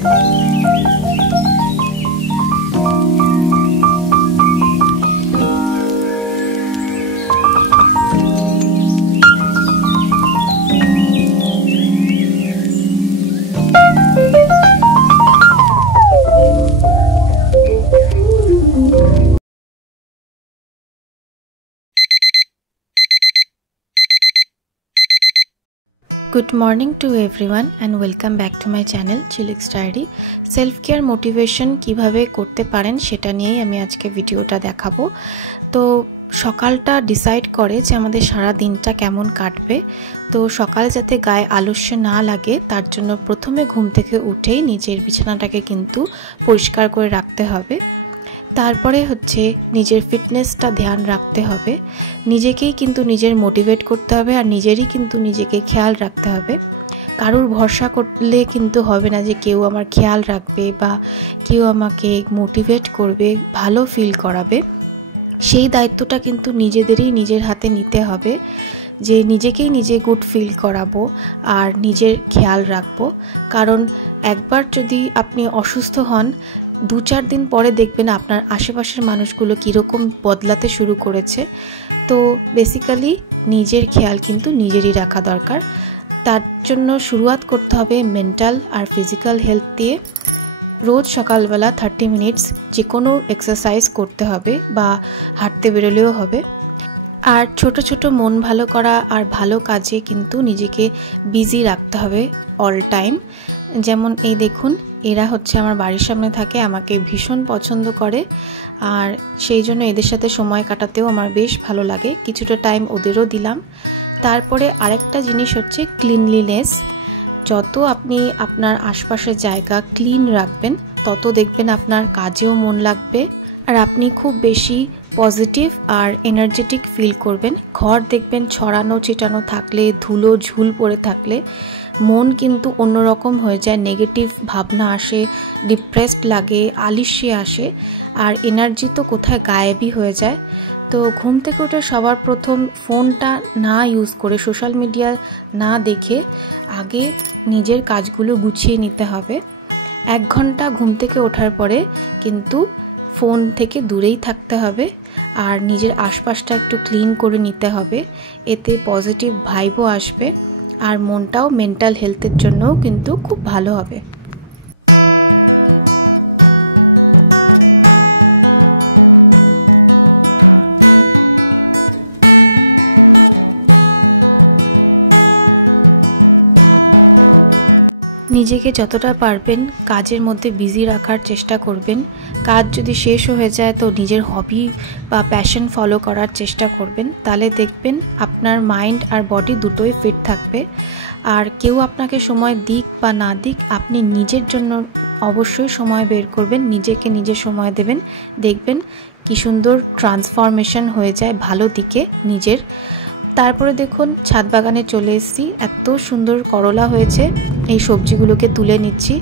Good morning to everyone and welcome back to my channel Chilix Diary। Self care motivation কিভাবে করতে পারেন সেটা নিয়েই আমি আজকে ভিডিওটা দেখাবো। তো সকালটা ডিসাইড করে যে আমাদের সারা দিনটা কেমন কাটবে। তো সকালে যাতে গায়ে আলস্য না লাগে তার জন্য প্রথমে ঘুম থেকে উঠেই নিজের বিছানাটাকে কিন্তু পরিষ্কার করে রাখতে হবে। তারপরে হচ্ছে নিজের ফিটনেসটা ধ্যান রাখতে হবে, নিজেকেই কিন্তু নিজের মোটিভেট করতে হবে আর নিজেরই কিন্তু নিজেকে খেয়াল রাখতে হবে। কারোর ভরসা করলে কিন্তু হবে না যে কেউ আমার খেয়াল রাখবে বা কেউ আমাকে মোটিভেট করবে, ভালো ফিল করাবে। সেই দায়িত্বটা কিন্তু নিজেদেরই নিজের হাতে নিতে হবে যে নিজেকেই নিজে গুড ফিল করাবো আর নিজের খেয়াল রাখবো। কারণ একবার যদি আপনি অসুস্থ হন, 2-4 দিন পরে দেখবেন আপনার আশেপাশের মানুষগুলো কীরকম বদলাতে শুরু করেছে। তো বেসিক্যালি নিজের খেয়াল কিন্তু নিজেরই রাখা দরকার। তার জন্য শুরুয়াত করতে হবে মেন্টাল আর ফিজিক্যাল হেলথ দিয়ে। রোজ সকালবেলা 30 মিনিটস যে কোনো এক্সারসাইজ করতে হবে বা হাঁটতে বেরোলেও হবে। আর ছোট ছোট মন ভালো করা আর ভালো কাজে কিন্তু নিজেকে বিজি রাখতে হবে অল টাইম। যেমন এই দেখুন, এরা হচ্ছে আমার বাড়ির সামনে থাকে, আমাকে ভীষণ পছন্দ করে আর সেই জন্য এদের সাথে সময় কাটাতেও আমার বেশ ভালো লাগে। কিছুটা টাইম ওদেরও দিলাম। তারপরে আরেকটা জিনিস হচ্ছে ক্লিনলিনেস। যত আপনি আপনার আশপাশের জায়গা ক্লিন রাখবেন তত দেখবেন আপনার কাজেও মন লাগবে আর আপনি খুব বেশি পজিটিভ আর এনার্জেটিক ফিল করবেন। ঘর দেখবেন ছড়ানো ছিটানো থাকলে, ধুলো ঝুল পড়ে থাকলে মন কিন্তু অন্যরকম হয়ে যায়, নেগেটিভ ভাবনা আসে, ডিপ্রেসড লাগে, আলিস্যে আসে আর এনার্জি তো কোথায় গায়েবই হয়ে যায়। তো ঘুম থেকে উঠে সবার প্রথম ফোনটা না ইউজ করে, সোশ্যাল মিডিয়া না দেখে আগে নিজের কাজগুলো গুছিয়ে নিতে হবে। 1 ঘন্টা ঘুম থেকে ওঠার পরে কিন্তু ফোন থেকে দূরেই থাকতে হবে আর নিজের আশপাশটা একটু ক্লিন করে নিতে হবে। এতে পজিটিভ ভাইবও আসবে আর মনটাও মেন্টাল হেলথের জন্যও কিন্তু খুব ভালো হবে। নিজেকে যতটা পারবেন কাজের মধ্যে বিজি রাখার চেষ্টা করবেন। কাজ যদি শেষ হয়ে যায় তো নিজের হবি বা প্যাশন ফলো করার চেষ্টা করবেন। তাহলে দেখবেন আপনার মাইন্ড আর বডি দুটোই ফিট থাকবে। আর কেউ আপনাকে সময় দিক বা না দিক, আপনি নিজের জন্য অবশ্যই সময় বের করবেন, নিজেকে নিজে সময় দেবেন। দেখবেন কি সুন্দর ট্রান্সফরমেশন হয়ে যায় ভালো দিকে নিজের। তারপরে দেখুন ছাদ বাগানে চলে এসেছি, এত সুন্দর করলা হয়েছে, এই সবজিগুলোকে তুলে নিচ্ছি।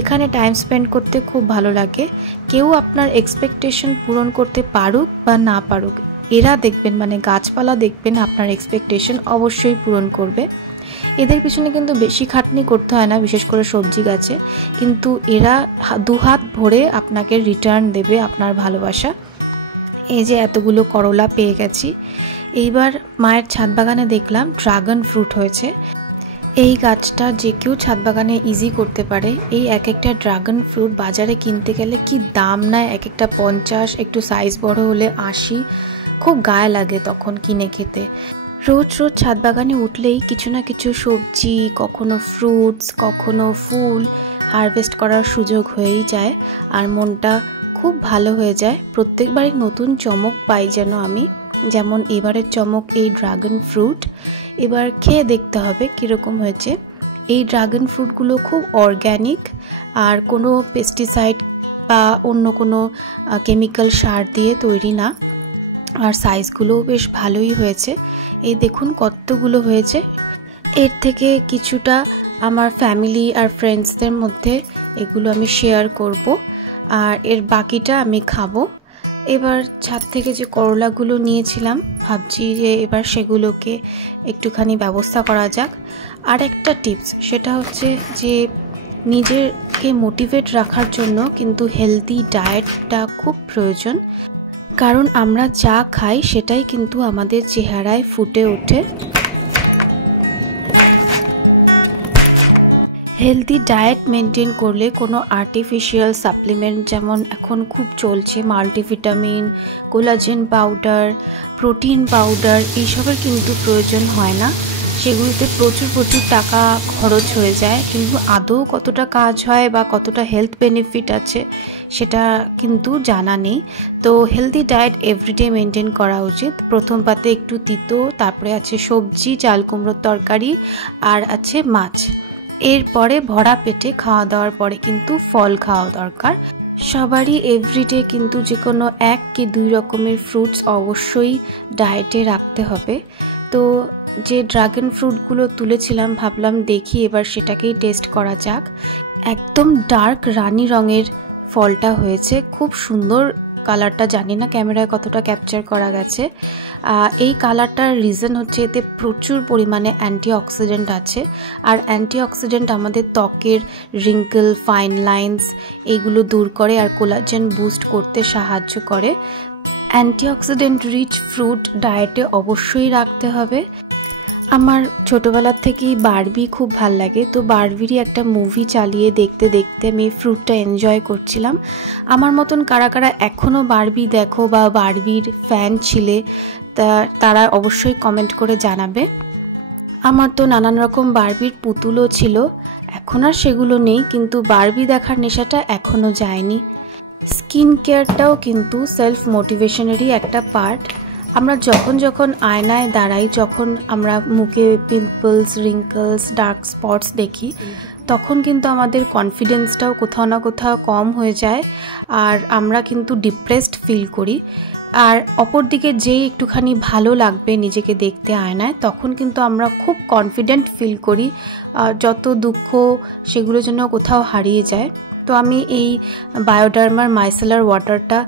এখানে টাইম স্পেন্ড করতে খুব ভালো লাগে। কেউ আপনার এক্সপেকটেশন পূরণ করতে পারুক বা না পারুক, এরা দেখবেন মানে গাছপালা দেখবেন আপনার এক্সপেকটেশন অবশ্যই পূরণ করবে। এদের পিছনে কিন্তু বেশি খাটনি করতে হয় না, বিশেষ করে সবজি গাছে, কিন্তু এরা 2 হাত ভরে আপনাকে রিটার্ন দেবে আপনার ভালোবাসা। এই যে এতগুলো করলা পেয়ে গেছি। এইবার মায়ের ছাদ বাগানে দেখলাম ড্রাগন ফ্রুট হয়েছে। এই গাছটা যে কেউ ছাদ বাগানে ইজি করতে পারে। এই এক একটা ড্রাগন ফ্রুট বাজারে কিনতে গেলে কি দাম নেয়, এক একটা 50, একটু সাইজ বড় হলে 80। খুব গায়ে লাগে তখন কিনে খেতে। রোজ রোজ ছাদ বাগানে উঠলেই কিছু না কিছু সবজি, কখনো ফ্রুটস, কখনো ফুল হারভেস্ট করার সুযোগ হয়েই যায় আর মনটা খুব ভালো হয়ে যায়। প্রত্যেকবারই নতুন চমক পাই যেন আমি। যেমন এবারের চমক এই ড্রাগন ফ্রুট। এবার খেয়ে দেখতে হবে কীরকম হয়েছে। এই ড্রাগন ফ্রুটগুলো খুব অর্গ্যানিক আর কোনো পেস্টিসাইড বা অন্য কোনো কেমিক্যাল সার দিয়ে তৈরি না। আর সাইজগুলোও বেশ ভালোই হয়েছে। এই দেখুন কতগুলো হয়েছে। এর থেকে কিছুটা আমার ফ্যামিলি আর ফ্রেন্ডসদের মধ্যে এগুলো আমি শেয়ার করব আর এর বাকিটা আমি খাবো। এবার ছাদ থেকে যে করলাগুলো নিয়েছিলাম ভাবছি যে এবার সেগুলোকে একটুখানি ব্যবস্থা করা যাক। আর একটা টিপস, সেটা হচ্ছে যে নিজের কে মোটিভেট রাখার জন্য কিন্তু হেলদি ডায়েটটা খুব প্রয়োজন, কারণ আমরা যা খাই সেটাই কিন্তু আমাদের চেহারায় ফুটে ওঠে। হেলদি ডায়েট মেনটেন করলে কোনো আর্টিফিশিয়াল সাপ্লিমেন্ট, যেমন এখন খুব চলছে multivitamin, collagen powder, protein powder, এইসবের কিন্তু প্রয়োজন হয় না। সেগুলোতে প্রচুর টাকা খরচ হয়ে যায়, কিন্তু আদৌ কতটা কাজ হয় বা কতটা হেলথ বেনিফিট আছে সেটা কিন্তু জানা নেই। তো হেলদি ডায়েট এভরিডে মেনটেন করা উচিত। প্রথম পাতে একটু তিতো, তারপরে আছে সবজি, চাল কুমড়োর তরকারি, আর আছে মাছ। এরপরে ভরা পেটে খাওয়া দাওয়ার পরে কিন্তু ফল খাওয়া দরকার। সবারই এভরিডে কিন্তু যে কোনো 1 কি 2 রকমের ফ্রুটস অবশ্যই ডায়েটে রাখতে হবে। তো যে ড্রাগন ফ্রুটগুলো তুলেছিলাম, ভাবলাম দেখি এবার সেটাকেই টেস্ট করা যাক। একদম ডার্ক রানী রঙের ফলটা হয়েছে, খুব সুন্দর কালারটা। জানি না ক্যামেরায় কতটা ক্যাপচার করা গেছে। এই কালারটার রিজন হচ্ছে এতে প্রচুর পরিমাণে অ্যান্টিঅক্সিডেন্ট আছে, আর অ্যান্টিঅক্সিডেন্ট আমাদের ত্বকের রিঙ্কেল, ফাইন লাইন্স এইগুলো দূর করে আর কোলাজেন বুস্ট করতে সাহায্য করে। অ্যান্টিঅক্সিডেন্ট রিচ ফ্রুট ডায়েটে অবশ্যই রাখতে হবে। আমার ছোটোবেলার থেকেই বারবি খুব ভাল লাগে, তো বারবিরই একটা মুভি চালিয়ে দেখতে দেখতে আমি ফ্রুটটা এনজয় করছিলাম। আমার মতন কারা কারা এখনও বারবি দেখো বা বারবির ফ্যান ছিলে তারা অবশ্যই কমেন্ট করে জানাবে। আমার তো নানান রকম বারবির পুতুলও ছিল, এখন আর সেগুলো নেই, কিন্তু বারবি দেখার নেশাটা এখনও যায়নি। স্কিন কেয়ারটাও কিন্তু সেলফ মোটিভেশনেরই একটা পার্ট। আমরা যখন আয়নায় দাঁড়াই, যখন আমরা মুখে পিম্পলস, রিঙ্কলস, ডার্ক স্পটস দেখি, তখন কিন্তু আমাদের কনফিডেন্সটাও কোথাও না কোথাও কম হয়ে যায়, আর আমরা কিন্তু ডিপ্রেসড ফিল করি। আর অপরদিকে যেই একটুখানি ভালো লাগবে নিজেকে দেখতে আয়নায়, তখন কিন্তু আমরা খুব কনফিডেন্ট ফিল করি, যত দুঃখ সেগুলো যেন কোথাও হারিয়ে যায়। তো আমি এই বায়োডার্মার মাইসেলার ওয়াটারটা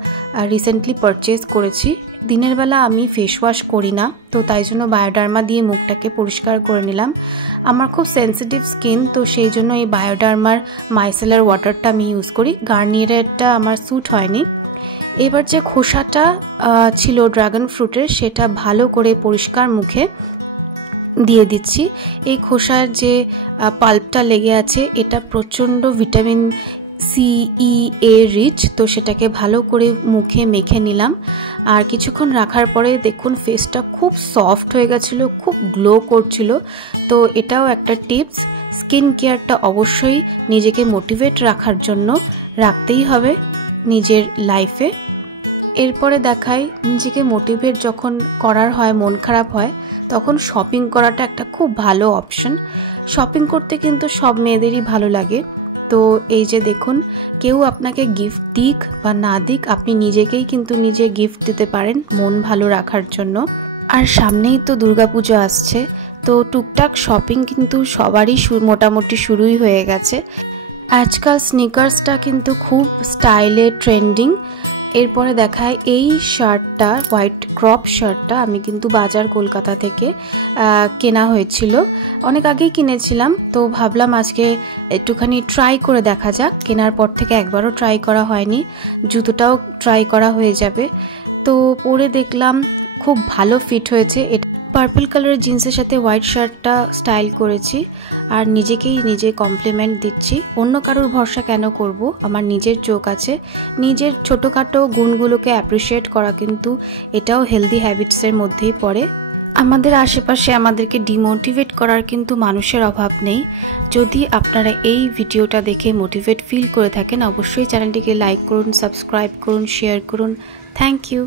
রিসেন্টলি পারচেজ করেছি। দিনের বেলা আমি ফেস ওয়াশ করি না, তো তাই জন্য বায়োডার্মা দিয়ে মুখটাকে পরিষ্কার করে নিলাম। আমার খুব সেন্সিটিভ স্কিন, তো সেই জন্য এই বায়োডার্মার মাইসেলার ওয়াটারটা আমি ইউজ করি। গার্নিয়ারেরটা আমার স্যুট হয়নি। এবার যে খোসাটা ছিল ড্রাগন ফ্রুটের, সেটা ভালো করে পরিষ্কার মুখে দিয়ে দিচ্ছি। এই খোসার যে পাল্পটা লেগে আছে, এটা প্রচণ্ড vitamin C, E, A rich, তো সেটাকে ভালো করে মুখে মেখে নিলাম। আর কিছুক্ষণ রাখার পরে দেখুন ফেসটা খুব সফট হয়ে গেছিলো, খুব গ্লো করছিল। তো এটাও একটা টিপস। স্কিন কেয়ারটা অবশ্যই নিজেকে মোটিভেট রাখার জন্য রাখতেই হবে নিজের লাইফে। এরপরে দেখাই নিজেকে মোটিভেট যখন করার হয়, মন খারাপ হয়, তখন শপিং করাটা একটা খুব ভালো অপশন। শপিং করতে কিন্তু সব মেয়েদেরই ভালো লাগে। তো এই যে দেখুন, কেউ আপনাকে গিফট দিক বা না দিক, আপনি নিজেকেই কিন্তু নিজে গিফট দিতে পারেন মন ভালো রাখার জন্য। আর সামনেই তো দুর্গাপুজো আসছে, তো টুকটাক শপিং কিন্তু সবারই মোটামুটি শুরুই হয়ে গেছে। আজকাল স্নিকার্সটা কিন্তু খুব স্টাইলে ট্রেন্ডিং। এরপরে দেখায় এই শার্টটা, হোয়াইট ক্রপ শার্টটা আমি কিন্তু বাজার কলকাতা থেকে কেনা হয়েছিল। অনেক আগেই কিনেছিলাম, তো ভাবলাম আজকে একটুখানি ট্রাই করে দেখা যাক। কেনার পর থেকে একবারও ট্রাই করা হয়নি, জুতোটাও ট্রাই করা হয়ে যাবে। তো পরে দেখলাম খুব ভালো ফিট হয়েছে। এটা পার্পল কালারের জিন্সের সাথে হোয়াইট শার্টটা স্টাইল করেছি, আর নিজেকেই নিজে কমপ্লিমেন্ট দিচ্ছি। অন্য কারোর ভরসা কেন করব, আমার নিজের চোখ আছে। নিজের ছোটোখাটো গুণগুলোকে অ্যাপ্রিসিয়েট করা কিন্তু এটাও হেলদি হ্যাবিটসের মধ্যেই পড়ে। আমাদের আশেপাশে আমাদেরকে ডিমোটিভেট করার কিন্তু মানুষের অভাব নেই। যদি আপনারা এই ভিডিওটা দেখে মোটিভেট ফিল করে থাকেন, অবশ্যই চ্যানেলটিকে লাইক করুন, সাবস্ক্রাইব করুন, শেয়ার করুন। Thank you.